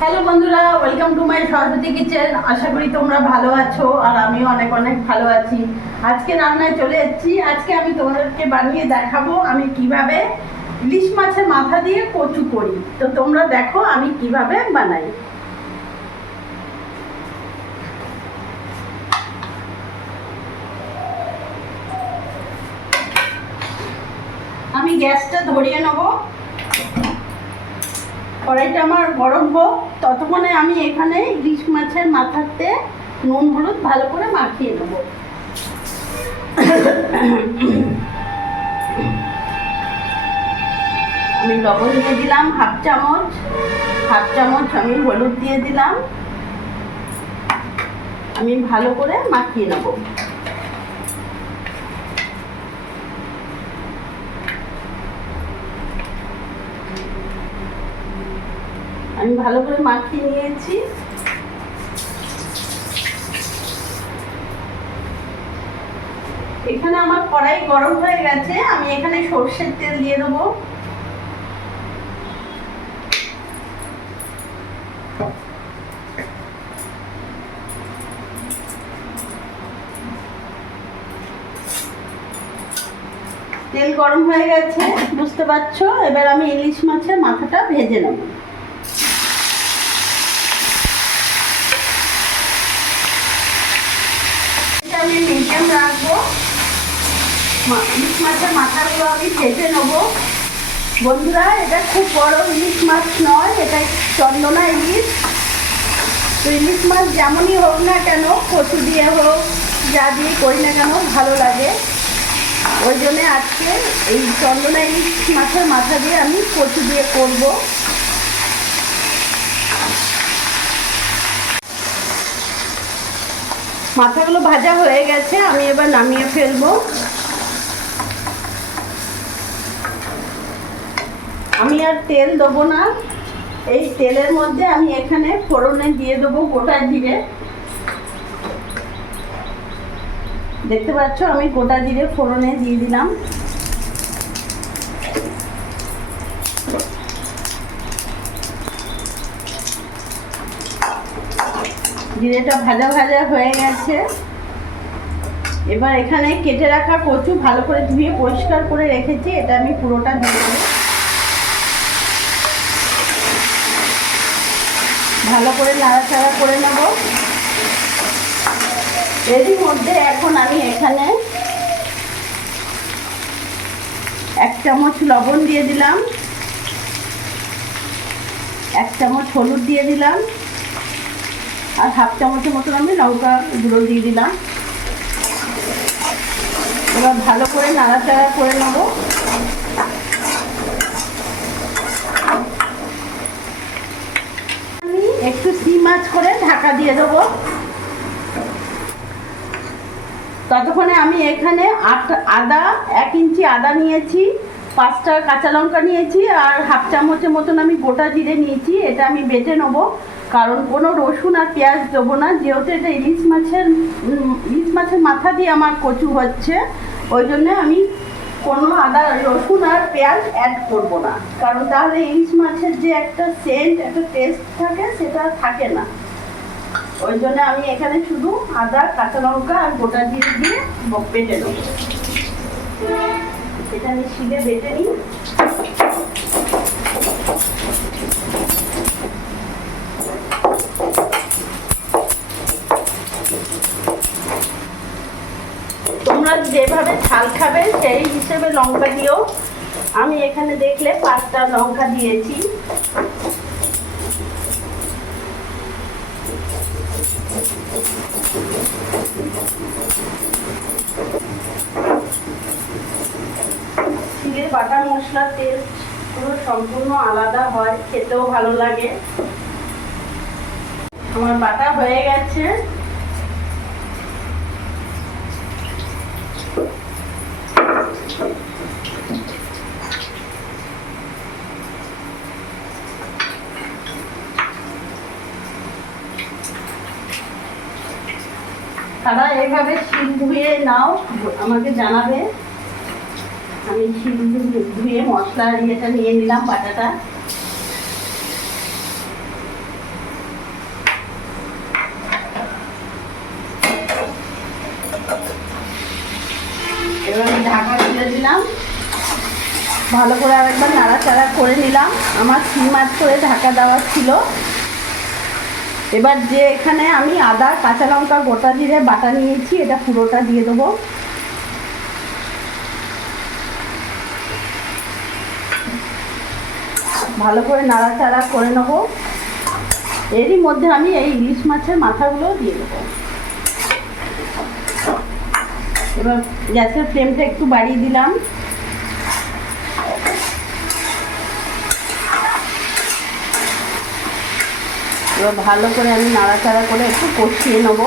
Hello বন্ধুরা, welcome to my Saraswati kitchen. আশা করি তোমরা ভালো আছো আর আমিও অনেক অনেক ভালো আছি। আজকে রান্নায় চলে এসেছি। আজকে আমি তোমাদেরকে বানিয়ে দেখাবো আমি কিভাবে ইলিশ মাছের মাথা দিয়ে কচু করি। তো তোমরা দেখো আমি কিভাবে বানাই। আমি গ্যাসটা ধরিয়ে নেবো। কড়াইটা আমার গরম হোক, ততক্ষণে আমি এখানে ইলিশ মাছের মাথাতে নুন হলুদ ভালো করে মাখিয়ে নেব। আমি লবণ দিয়ে দিলাম হাফ চামচ আমি হলুদ দিয়ে দিলাম। আমি ভালো করে মাখিয়ে নেব। আমি ভালো করে মাখিয়ে নিয়েছি। এখানে আমার কড়াই গরম হয়ে গেছে। আমি এখানে সরষের তেল দিয়ে দেবো। তেল গরম হয়ে গেছে, বুঝতে পারছো। এবার আমি ইলিশ মাছের মাথাটা ভেজে নেব। এটা আমি মিডিয়াম রাখবো। ইলিশ মাছের মাথাগুলো আমি ভেজে নেব। বন্ধুরা, এটা খুব বড় ইলিশ মাছ নয়, এটা চন্দনা ইলিশ। তো ইলিশ মাছ যেমনই হোক না কেন, কচু দিয়ে হোক, যা দিয়ে করি না কেন ভালো লাগে। ওই জন্যে আজকে এই চন্দনা ইলিশ মাছের মাথা দিয়ে আমি কচু দিয়ে করব। মাথাগুলো ভাজা হয়ে গেছে, আমি এবার নামিয়ে ফেলবো। আমি আর তেল দেবো না। এই তেলের মধ্যে আমি এখানে ফোড়নে দিয়ে দেবো গোটা জিরে। দেখতে পাচ্ছ আমি গোটা জিরে ফোড়নে দিয়ে দিলাম। জিরেটা ভাজা ভাজা হয়ে গেছে। এবার এখানে কেটে রাখা কচু ভালো করে ধুয়ে পরিষ্কার করে রেখেছি, এটা আমি পুরোটা দিয়ে দেবো। ভালো করে নাড়াচাড়া করে নেব। এরই মধ্যে এখন আমি এখানে 1 চামচ লবণ দিয়ে দিলাম, 1 চামচ হলুদ দিয়ে দিলাম, আর হাফ চামচের মতন আমি লঙ্কা গুঁড়ো দিয়ে দিলাম। এবার ভালো করে নাড়াচাড়া করে নেব। আমি একটু সিম আঁচ করে ঢাকা দিয়ে দেবো। ততক্ষণে আমি এখানে 1 ইঞ্চি আদা নিয়েছি, 5টা কাঁচা লঙ্কা নিয়েছি, আর হাফ চামচের মতন আমি গোটা জিরে নিয়েছি। এটা আমি বেটে নেবো, কারণ কোনো রসুন আর পেঁয়াজ দেবো না, যেহেতু এটা ইলিশ মাছের মাথা দিয়ে আমার কচু হচ্ছে। ওই জন্য আমি কোনো আদা রসুন আর পেঁয়াজ অ্যাড করব না, কারণ তাহলে ইলিশ মাছের যে একটা সেন্ট, একটা টেস্ট থাকে, সেটা থাকে না। ওই জন্য আমি এখানে শুধু আদা, কাঁচা লঙ্কা আর গোটা জিরে দিয়ে বেটে দেবো। এটা আমি শিলে বেটে নিই। তোমরা যেভাবে ঝাল খাবে সেই হিসেবে লঙ্কা দিও। আমি এখানে দেখলে 5টা লঙ্কা দিয়েছি। শিলের বাটা মশলার টেস্ট পুরো সম্পূর্ণ আলাদা হয়, খেতেও ভালো লাগে। আমার বাটা হয়ে গেছে। তারা এইভাবে শিল ধুয়ে নাও, আমাকে জানাবে। আমি শিল ধুয়ে মশলা ইয়েটা নিয়ে নিলাম, বাটাটা। দিলাম, ভালো করে আরেকবার নাড়াচাড়া করে নিলাম। আমার 3 মাছ করে ঢাকা দেওয়া ছিল। এবার যে এখানে আমি আদা, কাঁচা লঙ্কা, গোটা জিরে বাটা নিয়েছি, এটা পুরোটা দিয়ে দেবো। ভালো করে নাড়াচাড়া করে নেব। এরই মধ্যে আমি এই ইলিশ মাছের মাথাগুলো দিয়ে দেবো। এবার গ্যাসের ফ্লেমটা একটু বাড়িয়ে দিলাম। এবার ভালো করে আমি নাড়াচাড়া করে একটু কষিয়ে নেব।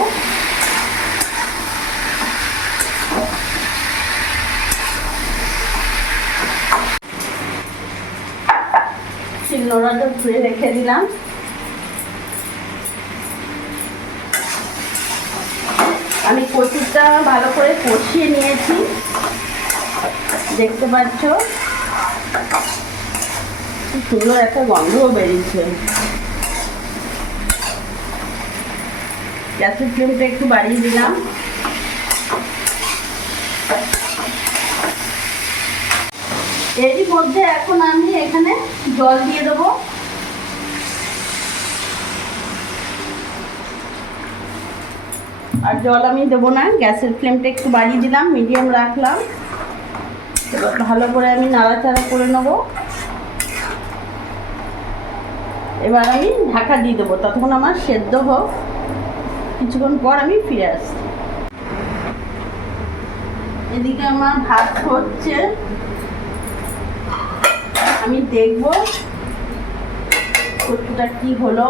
শিলনোড়াটা ধুয়ে রেখে দিলাম। আমি কচুটা ভালো করে কষিয়ে নিয়েছি, দেখতে পাচ্ছ খুব সুন্দর একটা গন্ধও বেরিয়েছে। গ্যাসের ফ্লেমটা একটু বাড়িয়ে দিলাম। এরই মধ্যে এখন আমি এখানে জল দিয়ে দেবো। আর জল আমি দেবো না, গ্যাসের ফ্লেমটা একটু বাড়িয়ে দিলাম, মিডিয়াম রাখলাম। এবার ভালো করে আমি নাড়াচাড়া করে নেব। এবার আমি ঢাকা দিয়ে দেবো, ততক্ষণ আমার সেদ্ধ হোক। কিছুক্ষণ পর আমি ফিরে আসছি। এদিকে আমার ভাত হচ্ছে, আমি দেখব কচুটা কি হলো।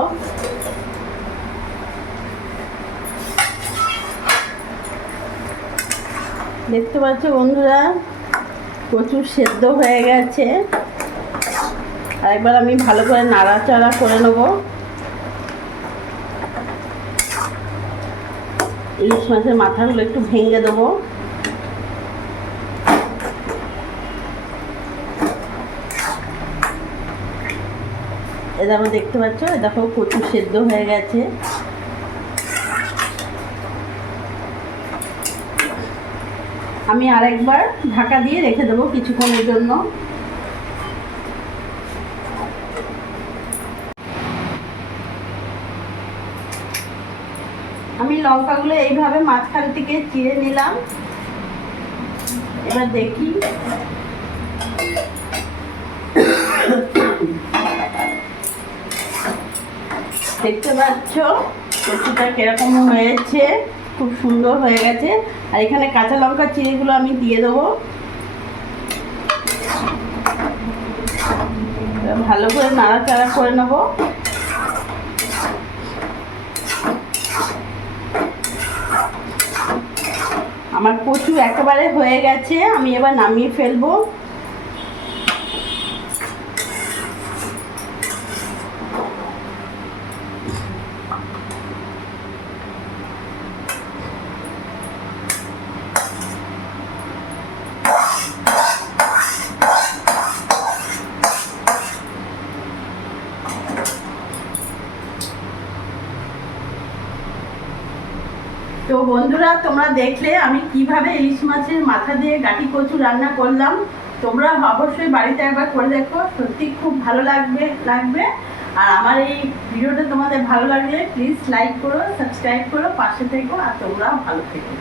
দেখতে পাচ্ছ বন্ধুরা, কচু সেদ্ধ হয়ে গেছে। আর একবার আমি ভালো করে নাড়াচাড়া করে নেব। ইলিশ মাছের মাথাগুলো একটু ভেঙে দেবো। এ দেখো, দেখতে পাচ্ছ, এ দেখো কচু সেদ্ধ হয়ে গেছে। আমি আরেকবার ঢাকা দিয়ে রেখে দেবো কিছুক্ষণের জন্য। আমি লঙ্কাগুলো এইভাবে মাঝখান থেকে চিড়ে নিলাম। এবার দেখি দেখতে পাচ্ছ কচুটা কিরকম হয়েছে, খুব সুন্দর হয়ে গেছে। আর এখানে কাঁচা লঙ্কা চিড়েগুলো আমি দিয়ে দেবো। ভালো করে নাড়াচাড়া করে নেব। আমার কচু একেবারে হয়ে গেছে, আমি এবার নামিয়ে ফেলবো। তো বন্ধুরা, তোমরা দেখলে আমি কিভাবে ইলিশ মাছের মাথা দিয়ে গাটি কচু রান্না করলাম। তোমরা অবশ্যই বাড়িতে একবার করে দেখো, সত্যি খুব ভালো লাগবে। আর আমার এই ভিডিওটা তোমাদের ভালো লাগলে প্লিজ লাইক করো, সাবস্ক্রাইব করো, পাশে থেকো। আর তোমরাও ভালো থেকো।